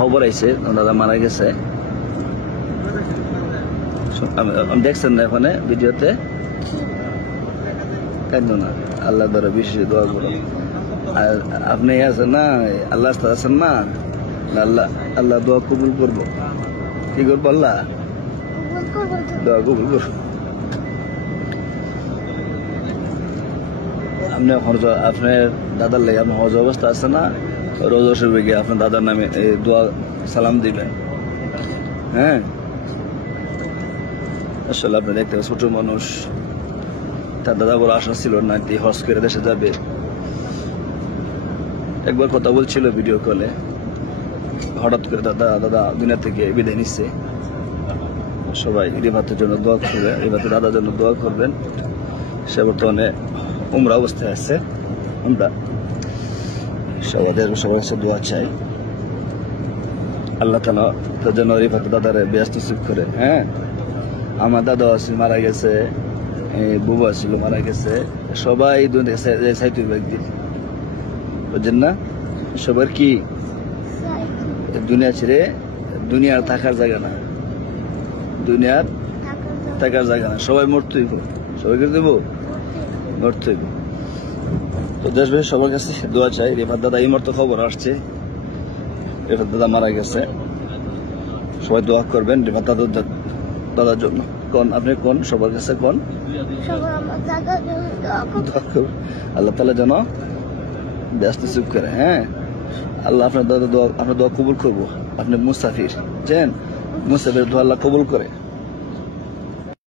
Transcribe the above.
খবর আইছে দাদা মারা গেছে। দেখছেন না এখানে ভিডিওতে? কেন না, আল্লাহ দ্বারা বিশেষ দোয়া করো। আর আপনি আছেন না, আল্লাহ আছেন না, আল্লাহ আল্লাহ দোয়া কবুল করবো। কি করবো? আল্লাহ দোয়া কবুল করবো। আপনি আপনার দাদার লেগে আপনার হজ অবস্থা আছে না, রোজা শরীফে গিয়ে আপনার দাদার নামে দোয়া সালাম দিবেন। হ্যাঁ, আসলে আপনি দেখতে ছোট মানুষ, তার দাদা বড় আশা ছিল না হজ করে দেশে যাবে। একবার কথা বলছিল ভিডিও কলে, হঠাৎ করে দাদা দুনিয়া থেকে বিদায় নিচ্ছে। সবাই রিভাতের জন্য দোয়া করবে, রিভাতের দাদার জন্য দোয়া করবেন। সে বর্তমানে উমরা অবস্থায় আছে। আমরা সবার কাছে দোয়া চাই, আল্লাহ তাআলা তার জন্য রিভাতের দাদারে ব্যস্ত নসিব করে। হ্যাঁ, আমার দাদা আছিল মারা গেছে, বুবা ছিল মারা গেছে, সবাই একদিন বুঝছেন না? সবার কি দুনিয়া ছেড়ে, দুনিয়ার থাকার জায়গা না, দুনিয়ার থাকার জায়গা না, সবাই মরতে হইব। সবাইকে দেব মরতে হইব। তো দেশবাসী সবার কাছে দোয়া চাই। রেফাত দাদা এই মুহূর্তে খবর আসছে, রেফাত দাদা মারা গেছে। সবাই দোয়া করবেন রেফাত দাদার জন্য। কোন আপনি কোন সবার কাছে কোন আল্লাহ তাআলা যেন ব্যস্ত চুপ করে। হ্যাঁ, আল্লাহ আপনার দাদা দোয়া, আপনার দোয়া কবুল করবো। আপনি মুসাফির, বুঝছেন? মুসাফির দোয়া আল্লাহ কবুল করে।